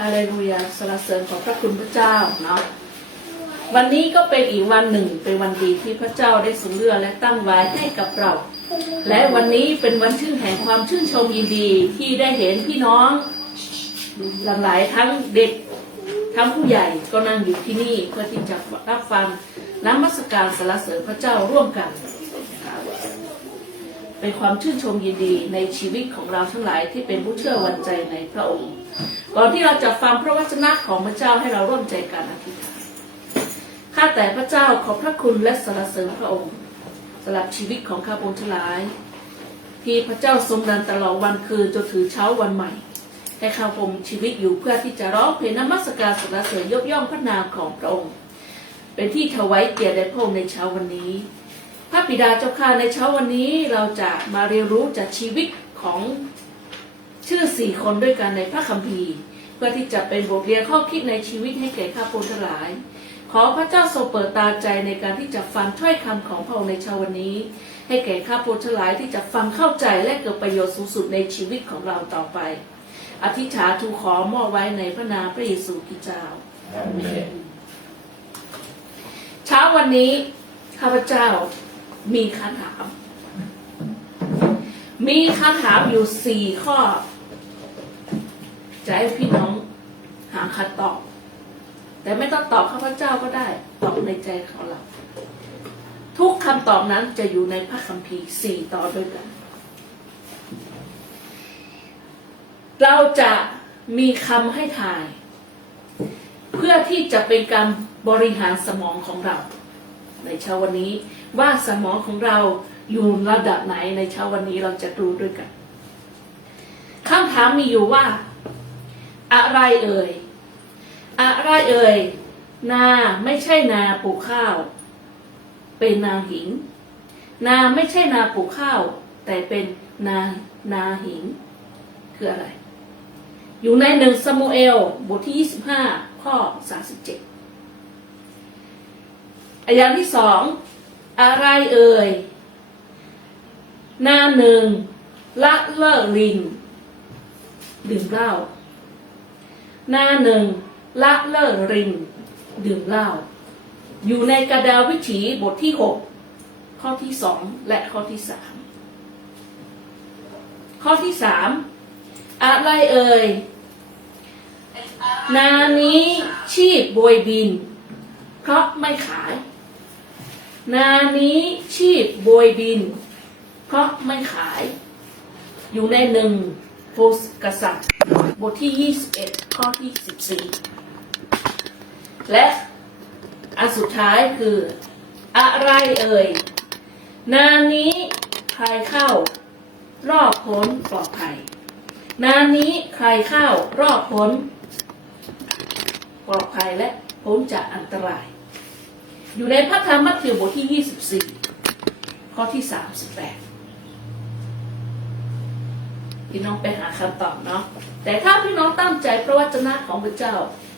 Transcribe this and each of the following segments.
ฮาเลลูยาสรรเสริญขอบพระคุณพระเจ้าเนาะวันนี้ก็เป็นอีกวันหนึ่งเป็นวันดีที่พระเจ้าได้ทรงเลือกและตั้งไว้ให้กับเรา และวันนี้เป็นวันชื่นแห่งความชื่นชมยินดีที่ได้เห็นพี่น้องหลากหลายทั้งเด็กทั้งผู้ใหญ่ก็นั่งอยู่ที่นี่เพื่อที่จะรับฟังน้ำมัสการสรรเสริญพระเจ้าร่วมกัน เป็นความชื่นชมยินดีในชีวิตของเราทั้งหลายที่เป็นผู้เชื่อวันใจในพระองค์ ก่อนที่เราจะฟังพระวจนะของพระเจ้าให้เราร่วมใจกันอธิษฐานข้าแต่พระเจ้าขอบพระคุณและสรรเสริญพระองค์สำหรับชีวิตของข้าพงทั้งหลาย ที่พระเจ้าทรงดันตลอดวันคืนจนถือเช้าวันใหม่ให้ข้าพงชีวิตอยู่เพื่อที่จะร้องเพลงนมัสการสรรเสริญยกย่องพระนามของพระองค์ เป็นที่ถวายเกียรติแด่พระองค์ในเช้าวันนี้พระบิดาเจ้าข้าในเช้าวันนี้เราจะมาเรียนรู้จากชีวิตของ ชื่อสี่คนด้วยกันในพระคัมภีร์ เพื่อที่จะเป็นบทเรียนข้อคิดในชีวิตให้แก่ข้าพเจ้าทั้งหลาย ขอพระเจ้าทรงเปิดตาใจในการที่จะฟังถ้อยคำของพระองค์ในเช้าวันนี้ ให้แก่ข้าพเจ้าทั้งหลายที่จะฟังเข้าใจและเกิดประโยชน์สูงสุดในชีวิตของเราต่อไป อธิษฐานทูลขอมอบไว้ในพระนามพระเยซูคริสต์เจ้า Amen. เช้าวันนี้ข้าพเจ้ามีคำถาม มีคำถามอยู่สี่ข้อ จะให้พี่น้องหาคำตอบ แต่ไม่ต้องตอบข้าพเจ้าก็ได้ ตอบในใจของเรา ทุกคำตอบนั้นจะอยู่ในพระคัมภีร์สี่ตอนด้วยกัน เราจะมีคำให้ทาย เพื่อที่จะเป็นการบริหารสมองของเรา ในเช้าวันนี้ว่าสมองของเราอยู่ระดับไหนในเช้าวันนี้เราจะรู้ด้วยกันคำถามมีอยู่ว่า อะไรเอ่ย อะไรเอ่ย นาไม่ใช่นาปลูกข้าว เป็นนาหิน นาไม่ใช่นาปลูกข้าว แต่เป็นนานาหิน คืออะไร อยู่ในหนึ่งซามูเอล บทที่ 25 ข้อ 37อันอย่างที่สองอะไรเอ่ย หน้าหนึ่งละเลิกลิง ดื่มเหล้า หน้าหนึ่งละเลิกริงดื่มเหล้าอยู่ในกระดาวิถีบทที่6ข้อที่สองและข้อที่สามข้อที่สามอะไรเอ่ย นานี้ชีพบวยบิน เพราะไม่ขาย นานี้ชีพบวยบิน เพราะไม่ขาย อยู่ในหนึ่ง โพสกษัตริย์ บทที่ 21 ข้อที่ 14 และอันสุดท้ายคือ อะไรเอ่ย นานี้ใครเข้า รอบพ้นปลอดภัย นานี้ใครเข้ารอบพ้น ปลอดภัยและพ้นจากอันตราย อยู่ในพระธรรมมัทธิวบทที่ 24 ข้อที่ 38 พี่น้องไปหาคำตอบเนาะแต่ถ้าพี่น้องตั้งใจพระวจนะของพระเจ้า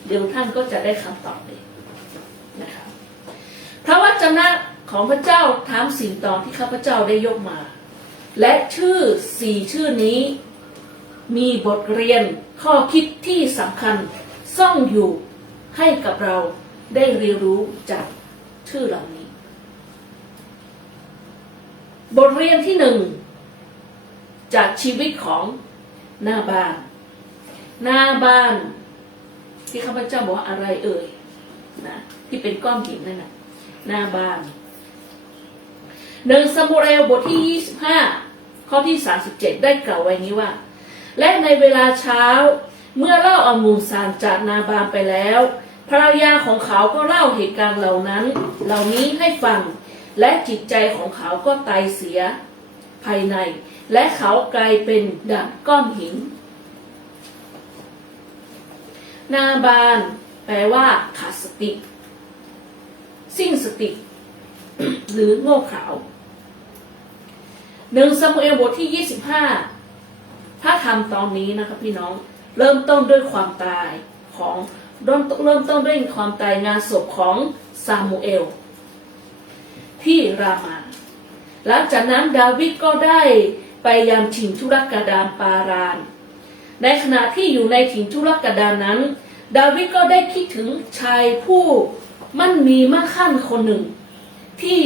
เดี๋ยวท่านก็จะได้คำตอบเองนะครับพระวจนะของพระเจ้าถามสิ่งตอนที่ข้าพเจ้าได้ยกมา และชื่อสี่ชื่อนี้ มีบทเรียนข้อคิดที่สำคัญซ่องอยู่ให้กับเราได้เรียนรู้จากชื่อเหล่านี้ บทเรียนที่หนึ่ง จากชีวิตของหน้าบ้าน หน้าบ้าน ที่ข้าพเจ้าบอกว่าอะไรเอ่ยนะที่เป็นก้อนหินนั่นนะหน้าบ้านหนึ่งซามูเอลบทที่ 25 ข้อที่ 37 ได้กล่าวไว้นี้ว่า และในเวลาเช้าเมื่อเล่าเอามูลสารจากนาบานไปแล้ว ภรรยาของเขาก็เล่าเหตุการณ์เหล่านั้น เหล่านี้ให้ฟัง และจิตใจของเขาก็ตายเสีย ภายใน และเขากลายเป็นดั่งก้อนหิน นาบาน แปลว่าขาดสติ สิ้นสติ หรือโง่เขลาหนึ่งซามูเอลบทที่ 25 ถ้าทำตอนนี้นะครับพี่น้องเริ่มต้นด้วยความตายของเริ่มเริ่มต้นด้วยความตายงานศพของซามูเอล ที่รามา หลังจากนั้นดาวิดก็ได้ ไปยังถิ่นทุรกันดารปาราน ในขณะที่อยู่ในถิ่นทุรกันดารนั้น ดาวิดก็ได้คิดถึงชายผู้มั่นมีมั่งคั่งคนหนึ่ง ที่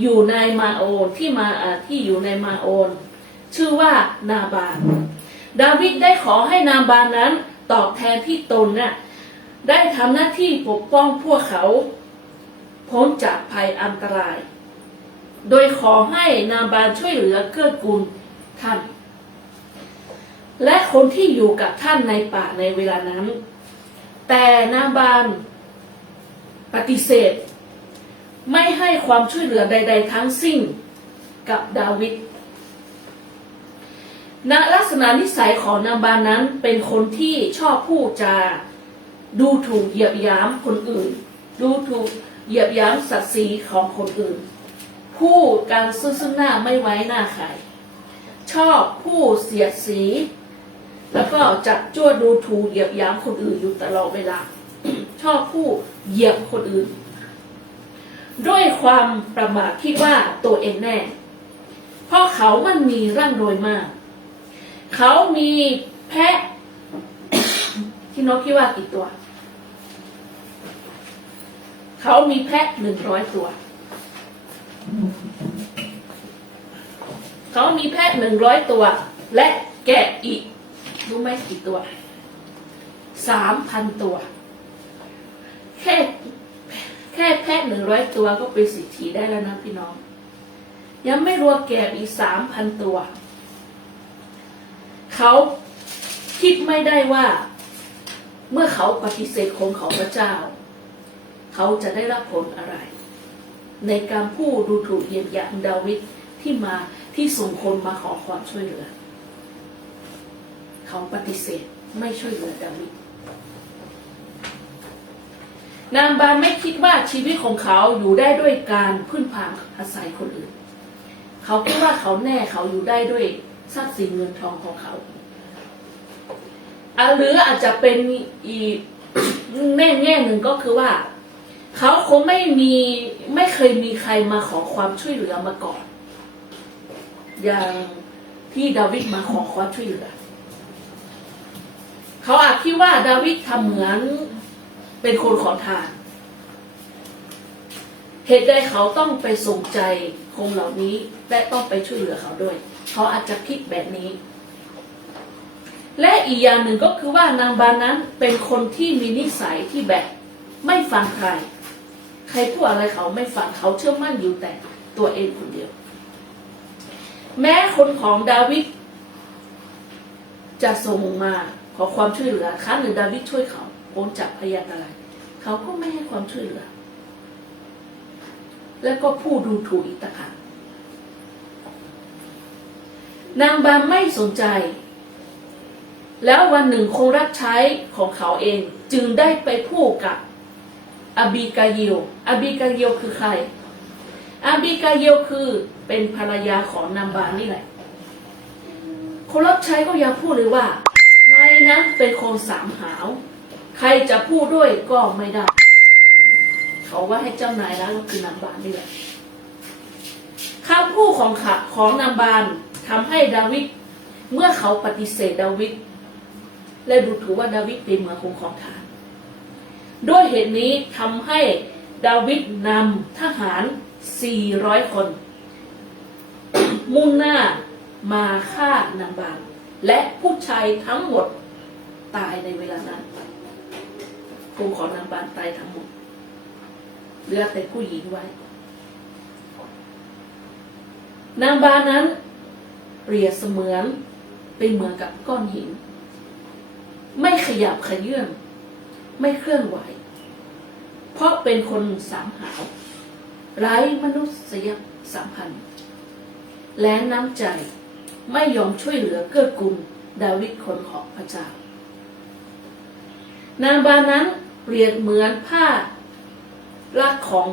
อยู่ในมาโอนที่มาที่อยู่ในมาโอน ชื่อว่านาบาน ดาวิดได้ขอให้นาบานนั้นตอบแทนที่ตนน่ะได้ทำหน้าที่ปกป้องพวกเขา พ้นจากภัยอันตราย โดยขอให้นาบานช่วยเหลือเกื้อกูลท่าน และคนที่อยู่กับท่านในป่าในเวลานั้น แต่นาบานปฏิเสธ ไม่ให้ความช่วยเหลือใด ๆ ทั้งสิ้นกับดาวิดณลักษณะนิสัยของนาบานนั้นเป็นคนที่ชอบพูดจา ดูถูกเหยียบย้ำคนอื่น ดูถูกเหยียบย้ำศักดิ์ศรีของคนอื่น พูดการซึ่งซึ่งหน้าไม่ไว้หน้าใคร ชอบผู้เสียดสี แล้วก็จับจ้วดูถูกเหยียบย้ำคนอื่นอยู่ตลอดเวลา ชอบผู้เหยียบคนอื่น ด้วยความประมาทคิดว่าตัวเองแน่ เพราะเขามันมีร่ำรวยมาก เขามีแพะ ที่นกคิดว่ากี่ตัว เขามีแพะหนึ่งร้อยตัว เขามีแพะหนึ่งร้อยตัว และแกะอีก รู้ไหมกี่ตัวสามพันตัว แค่แค่แพะหนึ่งร้อยตัวก็เป็นสิทธิได้แล้วนะพี่น้อง ยังไม่รวมแกะอีกสามพันตัว เขาคิดไม่ได้ว่า เมื่อเขาปฏิเสธคนของพระเจ้า เขาจะได้รับผลอะไร ในการพูดดูถูกเหยียดหยามดาวิดที่มาที่ส่งคนมาขอความช่วยเหลือ เขาปฏิเสธไม่ช่วยเหลือดาวิดนางบานไม่คิดว่าชีวิตของเขาอยู่ได้ด้วยการพึ่งพาอาศัยคนอื่น เขาคิดว่าเขาแน่เขาอยู่ได้ด้วยทรัพย์สินเงินทองของเขาอหรืออาจจะเป็นอีกแง่แง่หนึ่งก็คือว่า เขาคงไม่มีไม่เคยมีใครมาขอความช่วยเหลือมาก่อน อย่างที่ดาวิดมาขอความช่วยเหลือเขาอาจคิดว่าดาวิดทำเหมือนเป็นคนขอทาน เหตุใดเขาต้องไปสนใจคนเหล่านี้และต้องไปช่วยเหลือเขาด้วย เขาอาจจะคิดแบบนี้ และอีกอย่างหนึ่งก็คือว่านางบานนั้นเป็นคนที่มีนิสัยที่แบบไม่ฟังใคร ใครพูดอะไรเขาไม่ฟังเขาเชื่อมั่นอยู่แต่ตัวเองคนเดียว แม้คนของดาวิดจะส่งมาขอความช่วยเหลือครั้งหนึ่งดาวิดช่วยเขาพ้นจากพยานอะไรเขาก็ไม่ให้ความช่วยเหลือ แล้วก็พูดดูถูกอีกต่างหากนางบาไม่สนใจ แล้ววันหนึ่งคงรับใช้ของเขาเองจึงได้ไปพูดกับ อบีกาเยลอบีกาเยลคือใครอบีกาเยลคือเป็นภรรยาของนางบานนี่แหละคนรับใช้ก็ยังพูดเลยว่านายนั้นเป็นคนสามหาว ใครจะพูดด้วยก็ไม่ได้ เขาว่าให้เจ้านายแล้วก็คือนางบานนี่แหละคำพูดของขะของนางบานทำให้ดาวิดเมื่อเขาปฏิเสธดาวิดและดูถูกว่าดาวิดเป็นเหมือนคงของทาน ด้วยเหตุนี้ทำให้ดาวิดนำทหาร 400 คน มุ่งหน้ามาฆ่านางบานและผู้ชายทั้งหมดตายในเวลานั้นคงขอนางบานตายทั้งหมดเหลือแต่ผู้หญิงไว้ นางบานนั้นเปรียบเสมือนเป็นเหมือนกับก้อนหิน ไม่ขยับขยื่น ไม่เคลื่อนไหว เพราะเป็นคนสามหาวไร้มนุษยสัมพันธ์ และน้ำใจไม่ยอมช่วยเหลือเกื้อกูลดาวิดคนของพระเจ้า นางบานั้นเปรียบเหมือนผ้าลักของ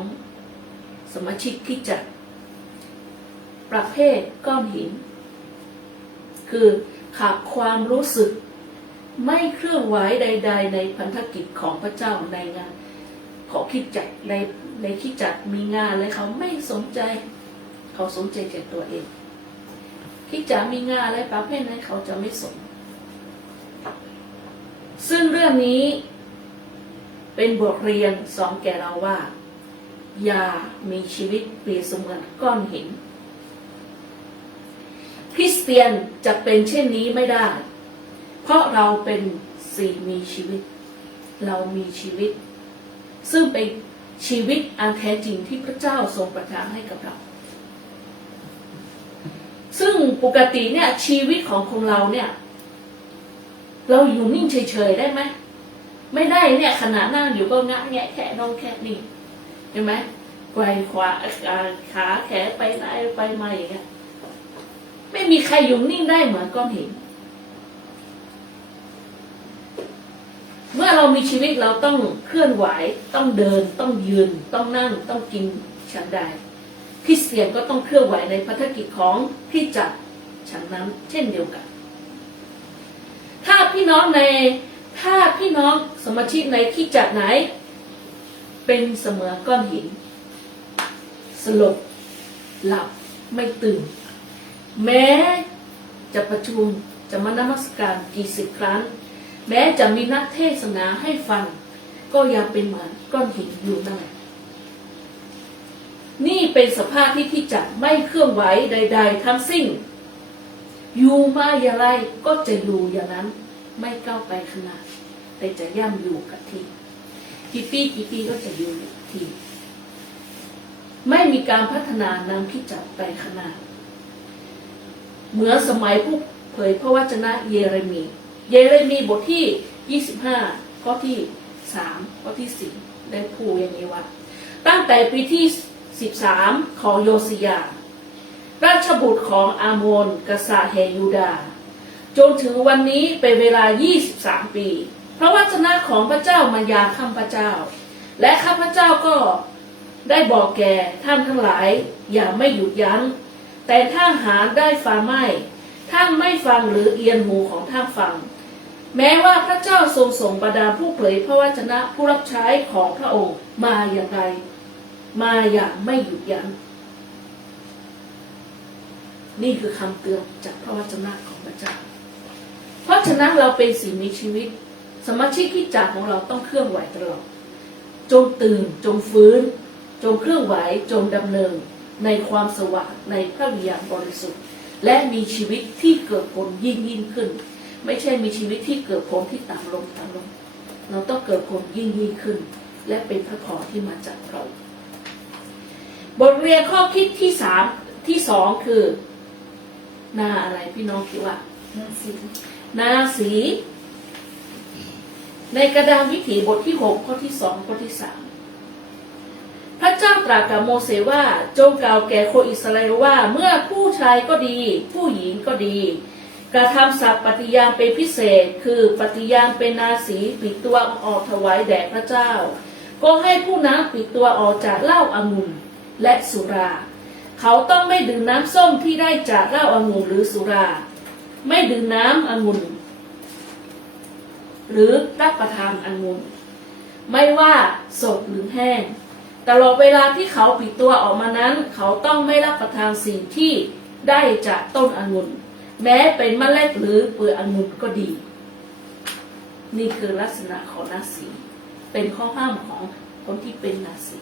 สมาชิกที่จัด ประเภทก้อนหิน คือขาดความรู้สึก ไม่เคลื่อนไหวใด ๆ ในพันธกิจของพระเจ้าในงาน ขอคิดจักในในคิดจักมีงานและเขาไม่สนใจ เขาสนใจแต่ตัวเองคิดจักมีงานอะไรประเภทนั้นเขาจะไม่สน ซึ่งเรื่องนี้เป็นบทเรียนสอนแก่เราว่า อย่ามีชีวิตเปรียบเสมือนก้อนหินคริสเตียนจะเป็นเช่นนี้ไม่ได้ เพราะเราเป็นสิ่งมีชีวิต เรามีชีวิต ซึ่งเป็นชีวิตอันแท้จริงที่พระเจ้าทรงประทานให้กับเรา ซึ่งปกติเนี่ยชีวิตของคนเราเนี่ย เราอยู่นิ่งเฉยๆได้ไหมไม่ได้เนี่ยขณะนั่งอยู่ก็งะแงะแค่นองแค่นี่เห็นไหมไกวขวาขาแขนไปไหนไปมาอย่างเงี้ยไม่มีใครอยู่นิ่งได้เหมือนก้อนหิน มื่อเรามีชีวิตเราต้องเคลื่อนไหว ต้องเดิน ต้องยืน ต้องนั่ง ต้องกินฉันใดคริสเตียนก็ต้องเคลื่อนไหวในพัฒกิจของคริสตจักรฉันนั้นเช่นเดียวกัน ถ้าพี่น้องในถ้าพี่น้องสมาชิกในคริสตจักรไหน เป็นเสมอก้อนหิน สลบหลับไม่ตื่น แม้จะประชุมจะมานมัสการกี่สิบครั้ง แม้จะมีนักเทศนาให้ฟัง ก็ยังเป็นเหมือนก้อนหินอยู่นั่นแหละนี่เป็นสภาพที่ที่จะไม่เคลื่อนไหวใด ๆ ทั้งสิ้น อยู่มาอย่างไรก็จะอยู่อย่างนั้น ไม่ก้าวไปขนาดแต่จะย่ำอยู่กับที่กี่ปีกี่ปีก็จะอยู่กับที่ไม่มีการพัฒนานำที่จับไปขนาดเหมือนสมัยผู้เผยพระวจนะเยเรมี เยเรมีบทที่ 25 ข้อที่ 3 ข้อที่ 4 ได้พูดอย่างนี้ว่า ตั้งแต่ปีที่ 13 ของโยสิยา ราชบุตรของอาโมนกษัตริย์แห่งยูดา จนถึงวันนี้เป็นเวลา 23 ปี พระวจนะของพระเจ้ามายาข้าพระเจ้า และข้าพระเจ้าก็ได้บอกแก่ท่านทั้งหลายอย่าไม่หยุดยัง้ง แต่ถ้าหาได้ฟังไม่ท่านไม่ฟังหรือเอียนหูของท่านฟัง แม้ว่าพระเจ้าทรงส่งบรรดาผู้เผยพระวจนะผู้รับใช้ของพระองค์มาอย่างไร มาอย่างไม่หยุดยัง้งนี่คือคำเตือนจากพระวจนะของพระเจ้า เพราะฉะนั้นเราเป็นสิ่งมีชีวิต สมาชิกที่จากของเราต้องเคลื่อนไหวตลอด จงตื่น จงฟื้น จงเคลื่อนไหว จงดำเนิน ในความสว่างในพระวิญญาณบริสุทธิ์ และมีชีวิตที่เกิดผลยิ่งยิ่งขึ้น ไม่ใช่มีชีวิตที่เกิดผลที่ต่ำลงต่ำลง เราต้องเกิดผลยิ่งยิ่งขึ้น และเป็นพระพรที่มาจากเรา บทเรียนข้อคิดที่สามที่สองคือหน้าอะไรพี่น้องคิดว่า นาซีนาสีในกระดานวิถีบทที่หกข้อที่สองข้อที่สามพระเจ้าตรัสกับโมเสสว่าจงกล่าวแก่คนอิสราเอลว่า เมื่อผู้ชายก็ดี ผู้หญิงก็ดี กระทำสัตว์ปฏิญาณเป็นพิเศษ คือปฏิญาณเป็นนาสีปิดตัวออกถวายแด่พระเจ้า ก็ให้ผู้นั้นปิดตัวออกจากเหล้าอางุ่นและสุรา เขาต้องไม่ดื่มน้ำส้มที่ได้จากเหล้าอางุ่นหรือสุรา ไม่ดื่มน้ำองุ่นหรือรับประทานองุ่นไม่ว่าสดหรือแห้งตลอดเวลาที่เขาปิดตัวออกมานั้น เขาต้องไม่รับประทานสิ่งที่ได้จากต้นองุ่น แม้เป็นมเมล็ดหรือเปลือกองุ่นก็ดี นี่คือลักษณะของนาสีเป็นข้อห้ามของคนที่เป็นนาสี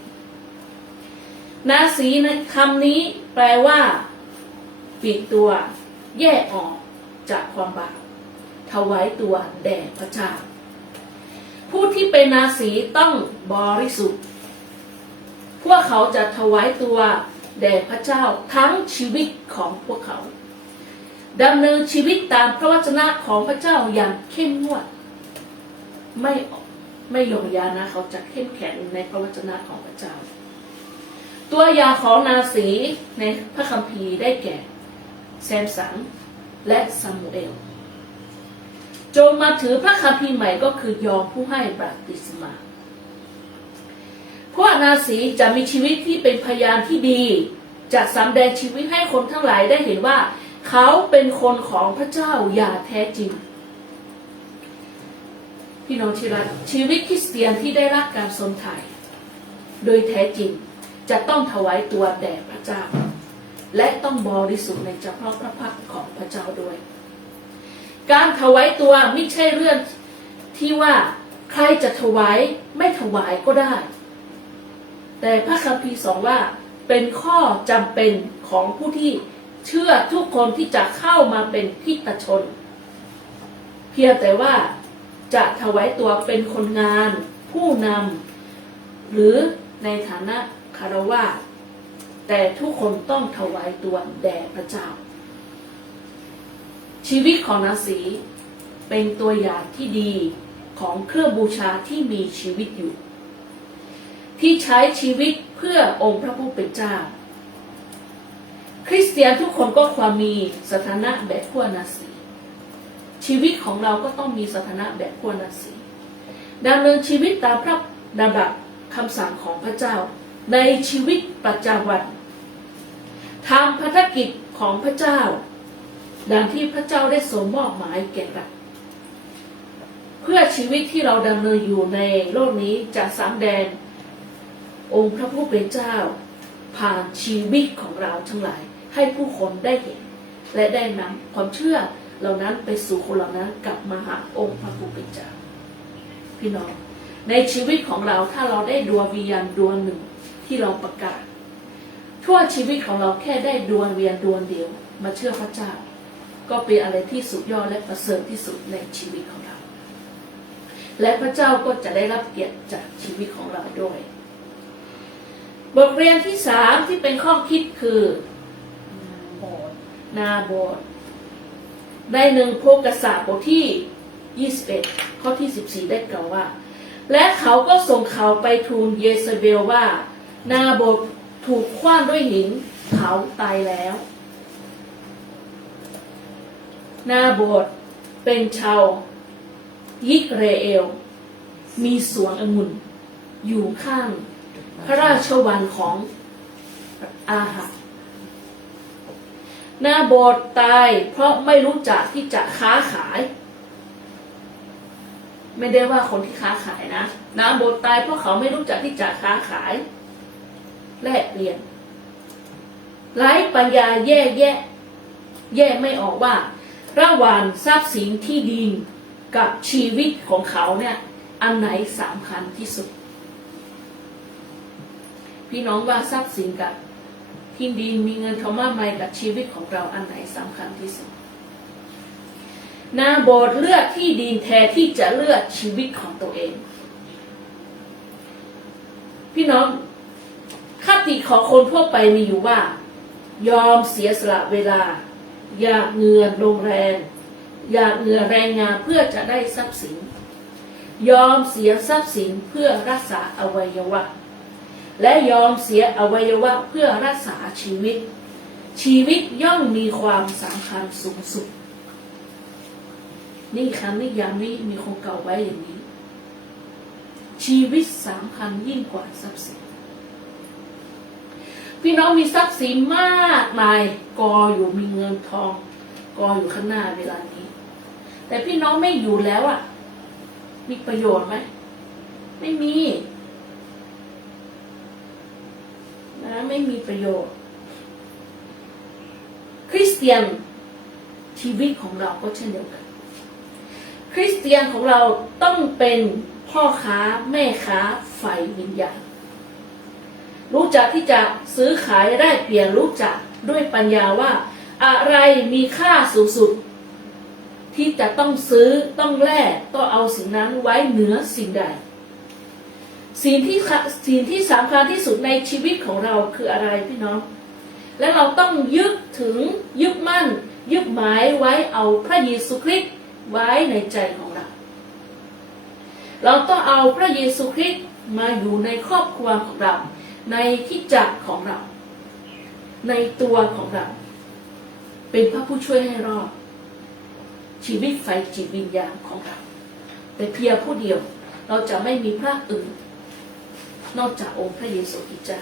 นาสีในคำนี้แปลว่าปิดตัว แยกออกจากความบาปถวายตัวแด่พระเจ้าผู้ที่เป็นนาสีต้องบริสุทธิ์ พวกเขาจะถวายตัวแด่พระเจ้าทั้งชีวิตของพวกเขา ดำเนินชีวิตตามพระวจนะของพระเจ้าอย่างเข้มงวด ไม่ไม่ยอมยานะเขาจะเข้มแข็งในพระวจนะของพระเจ้า ตัวอย่างของนาสีในพระคัมภีร์ได้แก่ แซมสันและซามูเอล จงมาถือพระคัมภีร์ใหม่ก็คือยอมผู้ให้บัพติศมาพวกนาสีจะมีชีวิตที่เป็นพยานที่ดี จะสำแดงชีวิตให้คนทั้งหลายได้เห็นว่า เขาเป็นคนของพระเจ้าอย่างแท้จริง พี่น้องที่รักชีวิตคริสเตียนที่ได้รับการทรงไถ่โดยแท้จริงจะต้องถวายตัวแด่พระเจ้า และต้องบริสุทธิ์ในเฉพาะพระพักของพระเจ้าด้วย การถวายตัวไม่ใช่เรื่องที่ว่าใครจะถวายไม่ถวายก็ได้ แต่พระคัมภีร์สอนว่าเป็นข้อจำเป็นของผู้ที่ เชื่อทุกคนที่จะเข้ามาเป็นพิตชน เพียงแต่ว่าจะถวายตัวเป็นคนงานผู้นำหรือในฐานะคารวะแต่ทุกคนต้องถวายตัวแด่พระเจ้า ชีวิตของนาสีเป็นตัวอย่างที่ดีของเครื่องบูชาที่มีชีวิตอยู่ ที่ใช้ชีวิตเพื่อองค์พระผู้เป็นเจ้า คริสเตียนทุกคนก็ความมีสถานะแบบขั้วนาสีชีวิตของเราก็ต้องมีสถานะแบบขั้วนาสีดำเนินชีวิตตามพระดำรัสคำสั่งของพระเจ้า ในชีวิตประจำวันทำภารกิจของพระเจ้า ดังที่พระเจ้าได้ทรงมอบหมายแก่เราเพื่อชีวิตที่เราดำเนินอยู่ในโลกนี้จะสำแดงองค์พระผู้เป็นเจ้า ผ่านชีวิตของเราทั้งหลาย ให้ผู้คนได้เห็น และได้นำความเชื่อเหล่านั้นไปสู่คนเหล่านั้นกลับมาหาองค์พระผู้เป็นเจ้าพี่น้อง ในชีวิตของเราถ้าเราได้ดวงวิญญาณดวงหนึ่งที่เราประกาศ ทั่วชีวิตของเราแค่ได้ดวงวิญญาณดวงเดียว มาเชื่อพระเจ้า ก็เป็นอะไรที่สุดยอดและประเสริฐที่สุดในชีวิตของเรา และพระเจ้าก็จะได้รับเกียรติจากชีวิตของเราด้วย บทเรียนที่สามที่เป็นข้อคิดคือ นาโบทในหนึ่งโพกษาบทที่ 21 ข้อที่ 14 ได้กล่าวว่า และเขาก็ส่งข่าวไปทูลเยซาเบลว่า นาโบทถูกขว้านด้วยหินเขาตายแล้ว นาโบทเป็นชาวยิกเรเอล มีสวนองุ่น อยู่ข้างพระราชวังของอาหับ น้าโบทตายเพราะไม่รู้จักที่จะค้าขาย ไม่ได้ว่าคนที่ค้าขายนะน้าโบทตายเพราะเขาไม่รู้จักที่จะค้าขาย แลกเปลี่ยนไร้ปัญญาแย่แยะแยกไม่ออกว่า ระหว่างทรัพย์สินที่ดินกับชีวิตของเขาเนี่ย อันไหนสำคัญที่สุด พี่น้องว่าทรัพย์สินกับ ที่ดินมีเงินเขามากมายกับชีวิตของเราอันไหนสำคัญที่สุด นาโบทเลือกที่ดินแทนที่จะเลือกชีวิตของตัวเอง พี่น้องคติของคนทั่วไปมีอยู่ว่า ยอมเสียสละเวลา อยากเงื่อลงแรง อยากเงื่อแรงงานเพื่อจะได้ทรัพย์สิน ยอมเสียทรัพย์สินเพื่อรักษาอวัยวะ และยอมเสียอวัยวะเพื่อรักษาชีวิต ชีวิตย่อมมีความสำคัญสูงสุด นี่คำนิยามนี้มีคนเก่าไว้อย่างนี้ ชีวิตสำคัญยิ่งกว่าทรัพย์สินพี่น้องมีทรัพย์สินมากมายกออยู่มีเงินทอง กออยู่ข้างหน้าเวลานี้ แต่พี่น้องไม่อยู่แล้วอะ่ะ มีประโยชน์ไหม ไม่มี นะไม่มีประโยชน์ คริสเตียนชีวิตของเราก็เช่นเดียวกัน คริสเตียนของเราต้องเป็นพ่อค้าแม่ค้าไฟวิญญาณรู้จักที่จะซื้อขายแลกเปลี่ยนรู้จักด้วยปัญญาว่า อะไรมีค่าสูงสุด ที่จะต้องซื้อต้องแลกต้องเอาสิ่งนั้นไว้เหนือสิ่งใด สิ่งที่สิ่งที่สำคัญที่สุดในชีวิตของเราคืออะไรพี่น้อง และเราต้องยึดถึงยึดมั่น ยึดหมายไว้เอาพระเยซูคริสต์ไว้ในใจของเรา เราต้องเอาพระเยซูคริสต์มาอยู่ในครอบครัวของเรา ในคิดจักรของเรา ในตัวของเรา เป็นพระผู้ช่วยให้รอด ชีวิตไฟจิตวิญญาณของเรา แต่เพียงผู้เดียวเราจะไม่มีพระอื่น นอกจากองค์พระเยซูคริสต์เจ้า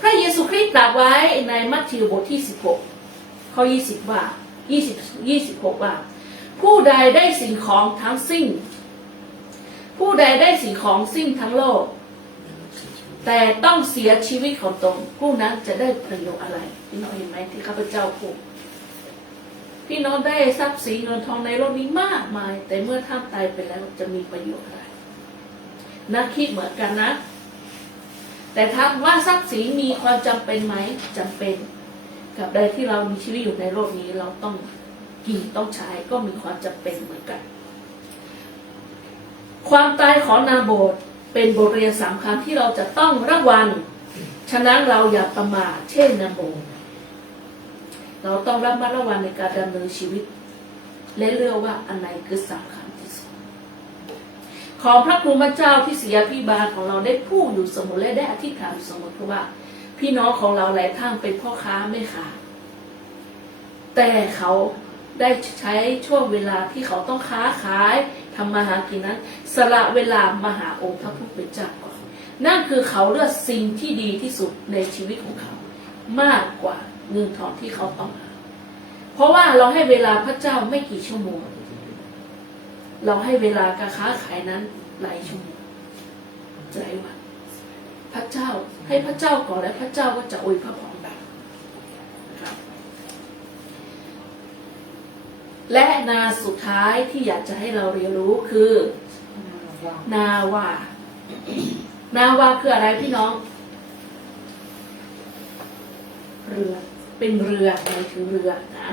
พระเยซูคริสต์ตรัสไว้ในมัทธิวบทที่ 16 ข้อ 20 ว่า 20 26 ว่า ผู้ใดได้สิ่งของทั้งสิ้น ผู้ใดได้สิ่งของสิ้นทั้งโลก แต่ต้องเสียชีวิตของตนผู้นั้นจะได้ประโยชน์อะไร พี่น้องเห็นไหมที่ข้าพเจ้าพูดพี่น้องได้ทรัพย์สินเงินทองในโลกนี้มากมาย แต่เมื่อท่านตายไปแล้วจะมีประโยชน์อะไร นักคิดเหมือนกันนะ แต่ถามว่าทรัพย์สินมีความจำเป็นไหมจำเป็นกับใดที่เรามีชีวิตอยู่ในโลกนี้เราต้องกินต้องใช้ก็มีความจำเป็นเหมือนกัน ความตายของนาโบดเป็นบทเรียนสำคัญที่เราจะต้องระวังฉะนั้นเราอย่าประมาทเช่นนาโบดเราต้องระมัดระวังในการดำเนินชีวิต และเลือกว่าอันไหนคือสำคัญที่สุด ขอพระคุณพระเจ้าที่เสียพิบาลของเราได้พูดอยู่เสมอและได้อธิษฐานเสมอเพราะว่า พี่น้องของเราหลายท่านเป็นพ่อค้าไม่ค้าแต่เขาได้ใช้ช่วงเวลาที่เขาต้องค้าขายทำมาหากินนั้น สละเวลามาหาองค์พระผู้เป็นเจ้าก่อนนั่นคือเขาเลือกสิ่งที่ดีที่สุดในชีวิตของเขา มากกว่าเงินทองที่เขาต้องหาเพราะว่าเราให้เวลาพระเจ้าไม่กี่ชั่วโมง เราให้เวลาการค้าขายนั้นหลายชั่วโมงหลายวันพระเจ้าให้พระเจ้าก่อนและพระเจ้าก็จะอวยพระพรเรานะครับและนาสุดท้ายที่อยากจะให้เราเรียนรู้คือ นาวา นาวาคืออะไรพี่น้อง เรือ เป็นเรือหมายถึงเรือนะ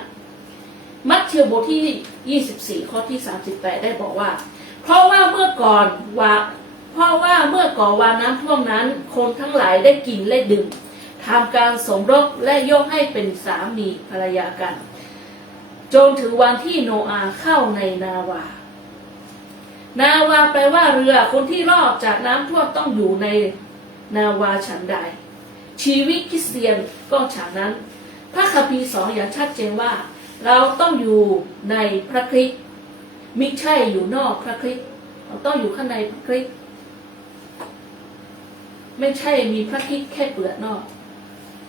มัทธิวบทที่ 24 ข้อที่ 38 ได้บอกว่า เพราะว่าเมื่อก่อนว่าเพราะว่าเมื่อก่อนวาน้ำท่วมนั้น คนทั้งหลายได้กินและดื่มทำการสมรสและยกให้เป็นสามีภรรยากัน จนถึงวันที่โนอาเข้าในนาวา นาวาแปลว่าเรือคนที่รอดจากน้ำท่วมต้องอยู่ในนาวาฉันใด ชีวิตคริสเตียนก็ฉันนั้น พระคัมภีร์สอนอย่างชัดเจนว่า เราต้องอยู่ในพระคริสต์มิใช่อยู่นอกพระคริสต์เราต้องอยู่ข้างในพระคริสต์ไม่ใช่มีพระคริสต์แค่เปลือกนอก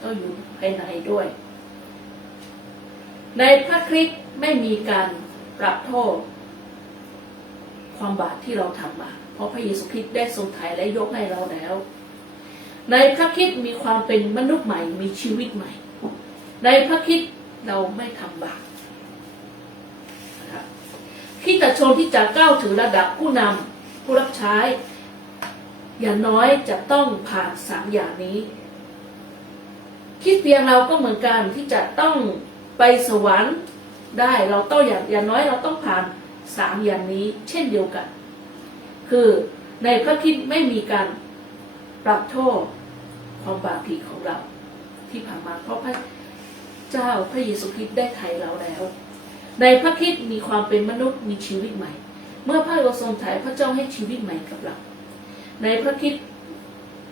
ต้องอยู่ภายในด้วย ในพระคริสต์ไม่มีการปรับโทษ ความบาปที่เราทำมา เพราะพระเยซูคริสต์ได้ทรงไถ่และยกให้เราแล้ว ในพระคริสต์มีความเป็นมนุษย์ใหม่มีชีวิตใหม่ ในพระคริสต์ เราไม่ทำบาปคริสตชนที่จะก้าวถึงระดับผู้นำผู้รับใช้ อย่างน้อยจะต้องผ่านสามอย่างนี้คริสเตียนเราก็เหมือนกันที่จะต้องไปสวรรค์ได้เราต้องอย่างอย่างน้อยเราต้องผ่านสามอย่างนี้ เช่นเดียวกัน คือในพระคริสต์ไม่มีการปรับโทษความบาปผิดของเรา ที่ผ่านมาเพราะพระ เจ้าพระเยซูคริสต์ได้ไถ่เราแล้ว ในพระคริสต์มีความเป็นมนุษย์มีชีวิตใหม่ เมื่อพระองค์ทรงไถ่พระเจ้าให้ชีวิตใหม่กับเรา ในพระคริสต์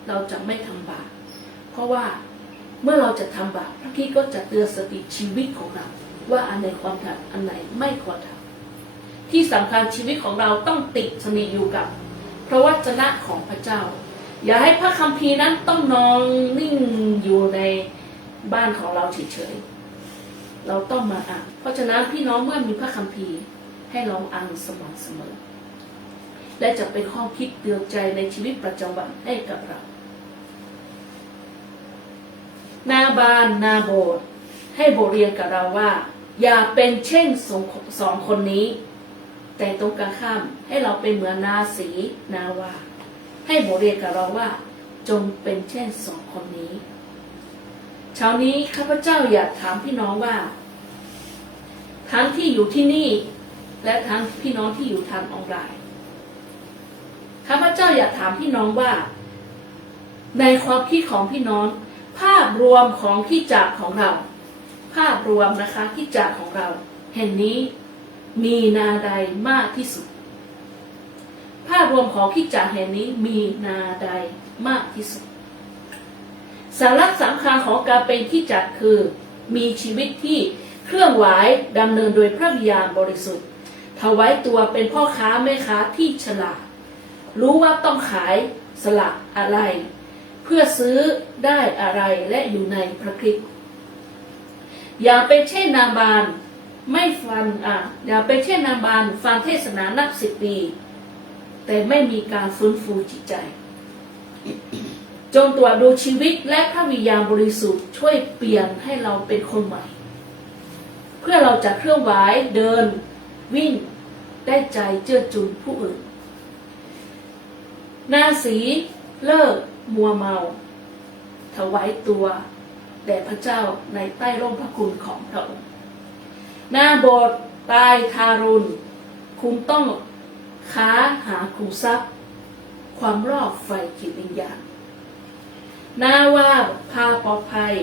เราจะไม่ทำบาปเพราะว่าเมื่อเราจะทำบาปพระคริสต์ก็จะเตือนสติชีวิตของเรา ว่าอันไหนความทำอันไหนไม่ควรทำที่สำคัญชีวิตของเราต้องติดสนิทอยู่กับ พระวจนะของพระเจ้า อย่าให้พระคัมภีร์นั้นต้องนอนนิ่งอยู่ใน บ้านของเราเฉยๆ เราต้องมาอ่าน เพราะฉะนั้นพี่น้องเมื่อมีพระคัมภีร์ให้ลองอ่านสม่ำเสมอ และจะเป็นข้อคิดเตือนใจในชีวิตประจำวันให้กับเรา นาบานนาโบดให้บทเรียนกับเราว่า อย่าเป็นเช่นสองสองคนนี้ แต่ตรงกันข้ามให้เราเป็นเหมือนนาสีนาวาให้บทเรียนกับเราว่า จงเป็นเช่นสองคนนี้ เช้านี้ข้าพเจ้าอยากถามพี่น้องว่า ทั้งที่อยู่ที่นี่ และทั้งพี่น้องที่อยู่ทางออนไลน์ข้าพเจ้าอยากถามพี่น้องว่า ในความคิดของพี่น้อง ภาพรวมของขี้จากของเรา ภาพรวมนะคะขี้จากของเรา แห่งนี้มีนาใดมากที่สุด ภาพรวมของขี้จากแห่งนี้มีนาใดมากที่สุด สาระสำคัญของการเป็นขี้จักคือ มีชีวิตที่เครื่องไหวดำเนินโดยพระวิญญาณบริสุทธิ์ถวายตัวเป็นพ่อค้าแม่ค้าที่ฉลาด รู้ว่าต้องขายสลักอะไร เพื่อซื้อได้อะไรและอยู่ในพระคริสต์อย่าเป็นเช่นนาบานไม่ฟันอะอย่าเป็นเช่นนาบานฟังเทศนานับสิบปี แต่ไม่มีการฟื้นฟูจิตใจ จงตรวจดูชีวิตและพระวิญญาณบริสุทธิ์ช่วยเปลี่ยนให้เราเป็นคนใหม่ เพื่อเราจะเคลื่อนไหวเดิน วิ่งได้ใจเจือจุนผู้อื่น นาสีเลิกมัวเมา ถวายตัวแด่พระเจ้าในใต้ร่มพระคุณของพระองค์หน้าโบสถ์ตายทารุณ คุณต้องค้าหาคูทรัพย์ ความรอบไฟจิตวิญญาณ น้าว่าพาปลอดภัย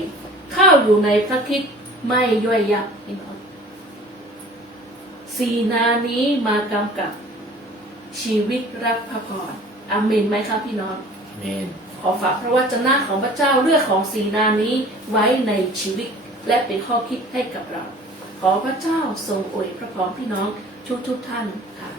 เข้าอยู่ในพระคิดไม่ย่อยยับพี่น้องสีนานี้มากำกับ ชีวิตรักพระพรอามเมนไหมครับพี่น้องเมนขอฝากพระวจนะของพระเจ้าเลือกของสีนานี้ไว้ในชีวิต และเป็นข้อคิดให้กับเรา ขอพระเจ้าทรงอวยพระพรพี่น้องทุกทุกๆท่านค่ะ